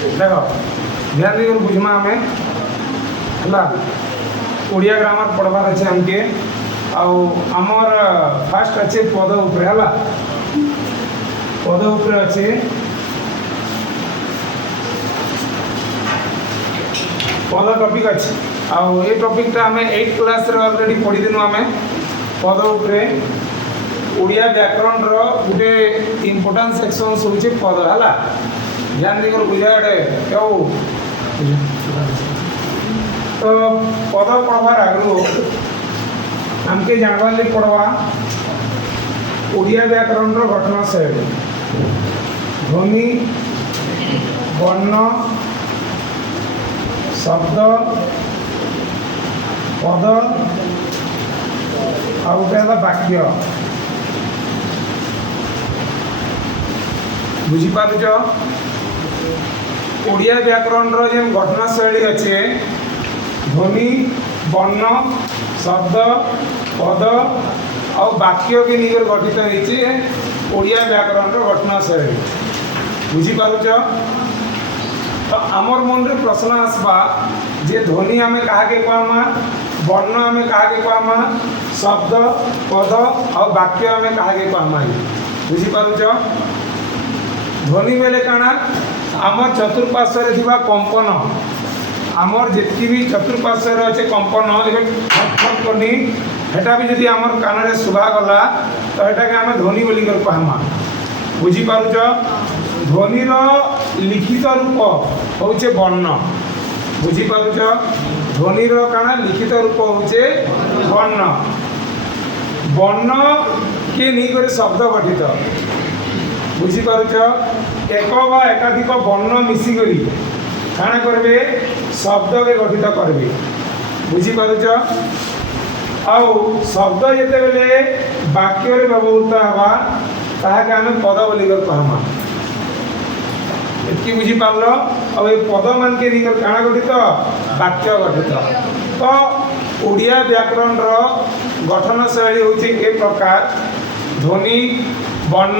देख ध्यान देकर बुझमा आम है ओडिया ग्रामर पढ़वार अच्छे हमके आमर फास्ट अच्छे पद उपरे है पद उपरे अच्छे पद टॉपिक अच्छे आउ ये टॉपिकटा आम 8th क्लास ऑलरेडी पढ़ी दिनु आम पद उपरे ओडिया व्याकरण गोटे इम्पोर्टान्स सेक्शन हूँ पद है ध्यान देकर बुझा क्या तो पद पढ़वार आगु आमके जानवार लगे पढ़वा ओडिया व्याकरण घटना शैली ध्वनि वर्ण शब्द पद आ गोटे वाक्य बुझीपार ओडिया व्याकरण जेन घटना शैली अच्छे ध्वनि वर्ण शब्द पद और वाक्य के लिए गठित होती ओडिया व्याकरण घटना शैली बुझीपार तो आमर मन रे प्रश्न आसवा जे ध्वनि आम क्या कहमा वर्ण आम क्या कहमा शब्द पद और वाक्य आम क्या कहमा बुझीपार ध्वनि बेले काना आमर चतुर्पार्श्व थी कंपन आमर जी भी चतुर्पार्श्व अच्छे कंपन ठक करनी हेटा भी जब आम कान में शुभागला तो यहाँ के आम ध्वनि बोल कहमा बुझीपार ध्वनिर लिखित रूप हूँ वर्ण बुझीपार ध्वनिर काना लिखित रूप हूँ वर्ण वर्ण के नहीं शब्द गठित बुझीपार एक बा एकाधिक वर्ण मिसिक काण करेंगे शब्द के गठित करेंगे बुझीपार आउ शब्द जिते बेले वाक्य व्यवहृत हवा ताके आम पद बोल कहमा ये बुझीपार और ये पद मान के काण गठित वाक्य गठित तो ओडिया व्याकरण गठन शैली हूँ ए प्रकार ध्वनि वर्ण